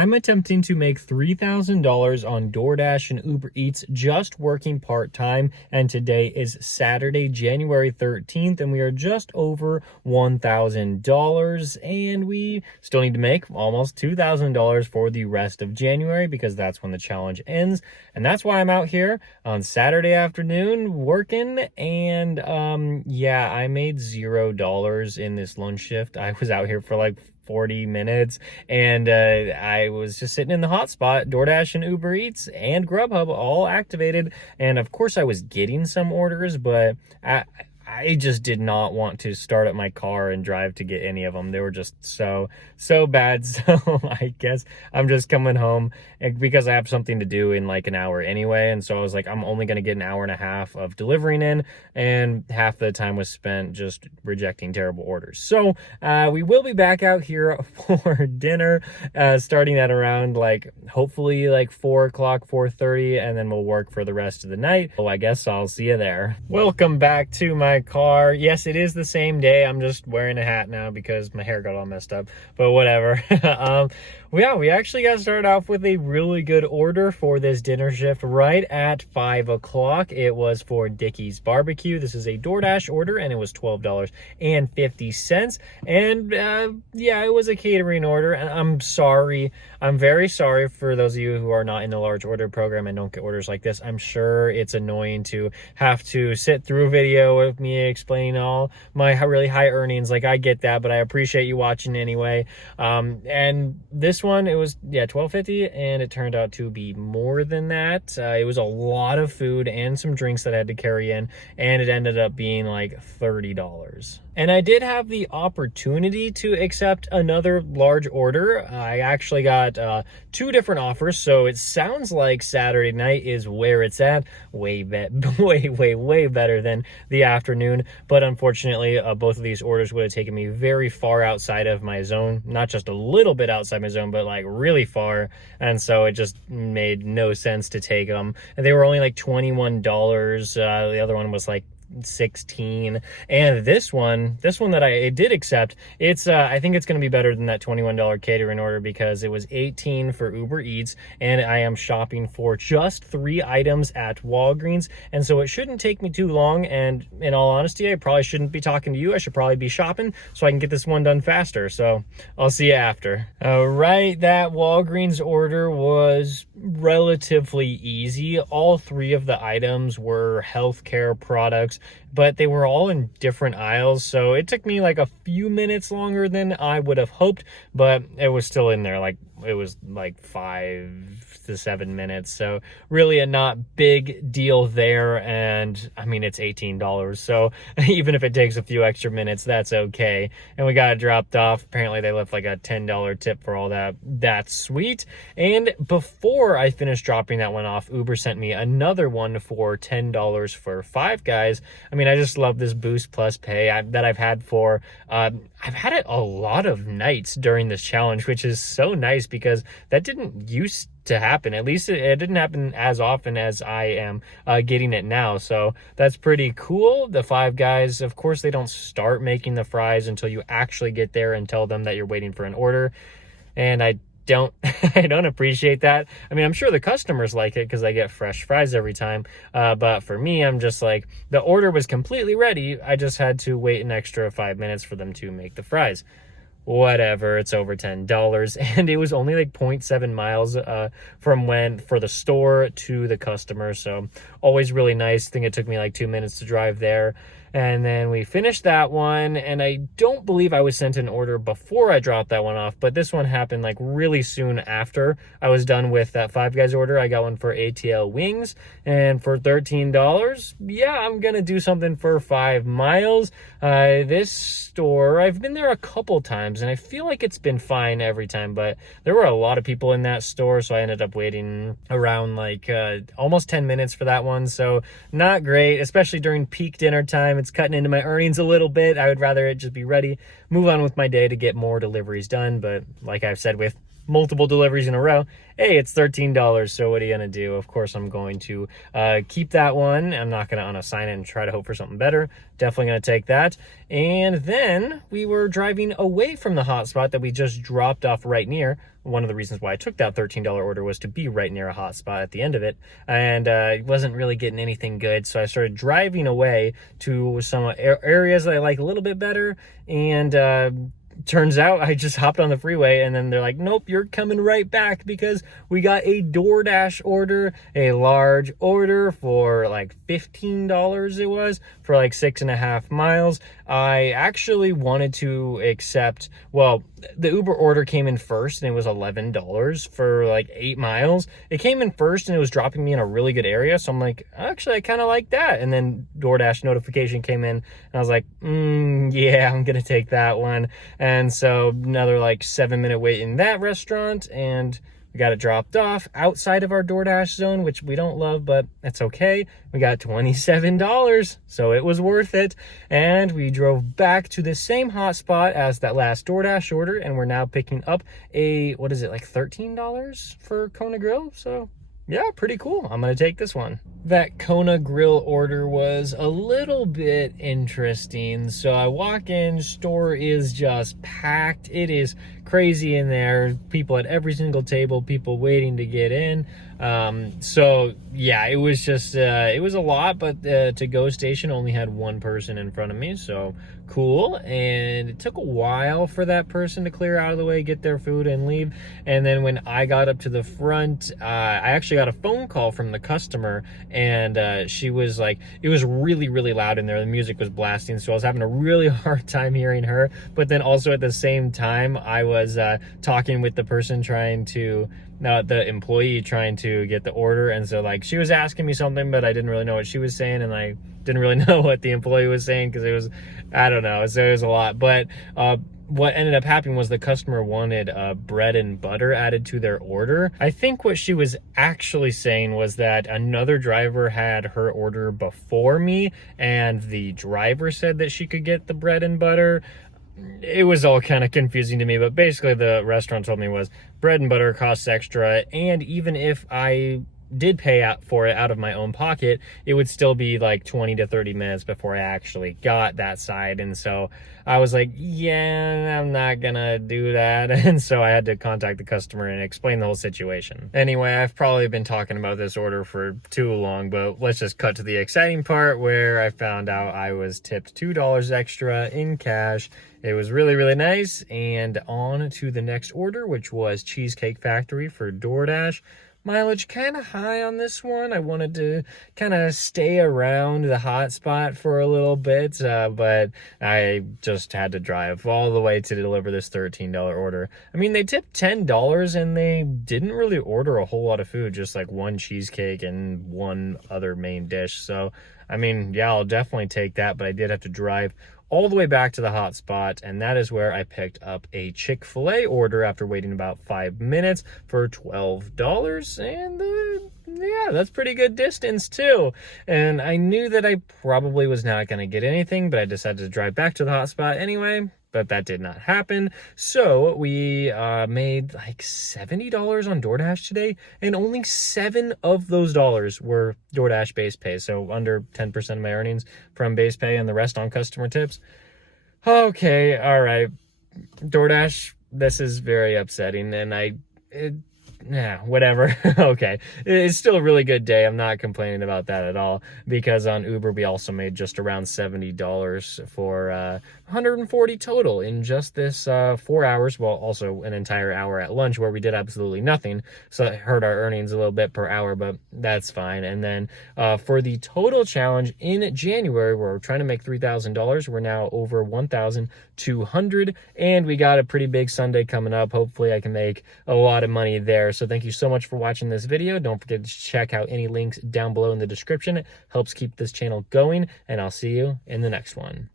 I'm attempting to make $3,000 on DoorDash and Uber Eats just working part-time, and today is Saturday, January 13th, and we are just over $1,000, and we still need to make almost $2,000 for the rest of January because that's when the challenge ends, and that's why I'm out here on Saturday afternoon working, and yeah, I made $0 in this lunch shift. I was out here for like 40 minutes, and I was just sitting in the hotspot. DoorDash and Uber Eats and Grubhub all activated, and of course I was getting some orders, but I just did not want to start up my car and drive to get any of them. They were just so bad. So I guess I'm just coming home because I have something to do in like an hour anyway. And so I was like, I'm only going to get an hour and a half of delivering in, and half the time was spent just rejecting terrible orders. So we will be back out here for dinner, starting at around like hopefully like 4 o'clock, 4:30, and then we'll work for the rest of the night. So I guess I'll see you there. Welcome back to my car. Yes, it is the same day. I'm just wearing a hat now because my hair got all messed up, but whatever. Yeah, we actually got started off with a really good order for this dinner shift right at 5 o'clock. It was for Dickie's Barbecue. This is a DoorDash order, and it was $12.50. And yeah, it was a catering order, and I'm sorry. I'm very sorry for those of you who are not in the large order program and don't get orders like this. I'm sure it's annoying to have to sit through a video with me explaining all my really high earnings. Like, I get that, but I appreciate you watching anyway. And this one, it was, yeah, $12.50, and it turned out to be more than that. It was a lot of food and some drinks that I had to carry in, and it ended up being like $30. And I did have the opportunity to accept another large order. I actually got 2 different offers, so it sounds like Saturday night is where it's at. Way better than the afternoon. But unfortunately, both of these orders would have taken me very far outside of my zone. Not just a little bit outside my zone, but like really far. And so it just made no sense to take them. And they were only like $21. The other one was like 16, and this one that I did accept, it's I think it's going to be better than that $21 catering order because it was 18 for Uber Eats, and I am shopping for just 3 items at Walgreens, and so it shouldn't take me too long. And in all honesty, I probably shouldn't be talking to you. I should probably be shopping so I can get this one done faster. So I'll see you after. All right, that Walgreens order was relatively easy. All 3 of the items were healthcare products, but they were all in different aisles, so it took me like a few minutes longer than I would have hoped, but it was still in there. Like, it was like 5 to 7 minutes, so really a not big deal there. And I mean, it's $18, so even if it takes a few extra minutes, that's okay. And we got it dropped off. Apparently they left like a $10 tip for all that. That's sweet. And before I finished dropping that one off, Uber sent me another one for $10 for 5 guys. I mean, I just love this Boost Plus pay that I've had for I've had it a lot of nights during this challenge, which is so nice because that didn't used to happen. At least it didn't happen as often as I am getting it now. So that's pretty cool. The 5 guys, of course, they don't start making the fries until you actually get there and tell them that you're waiting for an order. And I don't appreciate that. I mean, I'm sure the customers like it because I get fresh fries every time. But for me, I'm just like, the order was completely ready. I just had to wait an extra 5 minutes for them to make the fries. Whatever, it's over $10, and it was only like 0.7 miles for the store to the customer, so always really nice. I think it took me like 2 minutes to drive there. And then we finished that one, and I don't believe I was sent an order before I dropped that one off, but this one happened like really soon after I was done with that 5 guys order. I got one for ATL wings, and for $13, yeah, I'm gonna do something for 5 miles. This store, I've been there a couple times, and I feel like it's been fine every time, but there were a lot of people in that store, so I ended up waiting around like almost 10 minutes for that one, so not great, especially during peak dinner time. It's cutting into my earnings a little bit. I would rather it just be ready, move on with my day to get more deliveries done. But like I've said with multiple deliveries in a row, hey, it's $13. So what are you gonna do? Of course, I'm going to keep that one. I'm not gonna unassign it and try to hope for something better. Definitely gonna take that. And then we were driving away from the hotspot that we just dropped off right near. One of the reasons why I took that $13 order was to be right near a hotspot at the end of it, and it wasn't really getting anything good. So I started driving away to some areas that I like a little bit better, and turns out I just hopped on the freeway, and then they're like, nope, you're coming right back because we got a DoorDash order, a large order for like $15 it was, for like 6.5 miles. I actually wanted to accept, well, the Uber order came in first and it was $11 for like 8 miles. It came in first and it was dropping me in a really good area. So I'm like, actually, I kind of like that. And then DoorDash notification came in and I was like, yeah, I'm going to take that one. And so another like 7-minute wait in that restaurant, and we got it dropped off outside of our DoorDash zone, which we don't love, but it's okay. We got $27, so it was worth it. And we drove back to the same hotspot as that last DoorDash order, and we're now picking up a, what is it, like $13 for Kona Grill? So yeah, pretty cool. I'm gonna take this one. That Kona Grill order was a little bit interesting. So I walk in, store is just packed. It is crazy in there. People at every single table, people waiting to get in. So yeah, it was just, it was a lot, but the to-go station only had one person in front of me, so cool. And it took a while for that person to clear out of the way, get their food and leave. And then when I got up to the front, I actually got a phone call from the customer, and she was like, it was really, really loud in there. The music was blasting, so I was having a really hard time hearing her. But then also at the same time, I was talking with the person trying to, the employee trying to get the order. And so like she was asking me something, but I didn't really know what she was saying, and I didn't really know what the employee was saying because it was, I don't know, so it was a lot. But what ended up happening was the customer wanted bread and butter added to their order. I think what she was actually saying was that another driver had her order before me, and the driver said that she could get the bread and butter. It was all kind of confusing to me, but basically the restaurant told me was bread and butter costs extra, and even if I did pay out for it out of my own pocket, it would still be like 20 to 30 minutes before I actually got that side. And so I was like, yeah, I'm not gonna do that. And so I had to contact the customer and explain the whole situation. Anyway, I've probably been talking about this order for too long, but let's just cut to the exciting part where I found out I was tipped $2 extra in cash. It was really, really nice. And on to the next order, which was Cheesecake Factory for DoorDash. Mileage kind of high on this one. I wanted to kind of stay around the hotspot for a little bit, but I just had to drive all the way to deliver this $13 order. I mean, they tipped $10 and they didn't really order a whole lot of food, just like one cheesecake and one other main dish. So, I mean, yeah, I'll definitely take that, but I did have to drive all the way back to the hotspot, and that is where I picked up a Chick-fil-A order after waiting about 5 minutes for $12, and yeah, that's pretty good distance too. And I knew that I probably was not going to get anything, but I decided to drive back to the hotspot anyway. But that did not happen. So we made like $70 on DoorDash today, and only 7 of those dollars were DoorDash base pay. So under 10% of my earnings from base pay, and the rest on customer tips. Okay, all right. DoorDash, this is very upsetting, and whatever. Okay, it's still a really good day. I'm not complaining about that at all, because on Uber we also made just around $70 for 140 total in just this 4 hours. Well, also an entire hour at lunch where we did absolutely nothing, so it hurt our earnings a little bit per hour, but that's fine. And then for the total challenge in January, we're trying to make $3,000. We're now over 1,200, and we got a pretty big Sunday coming up. Hopefully I can make a lot of money there. So thank you so much for watching this video. Don't forget to check out any links down below in the description. It helps keep this channel going, and I'll see you in the next one.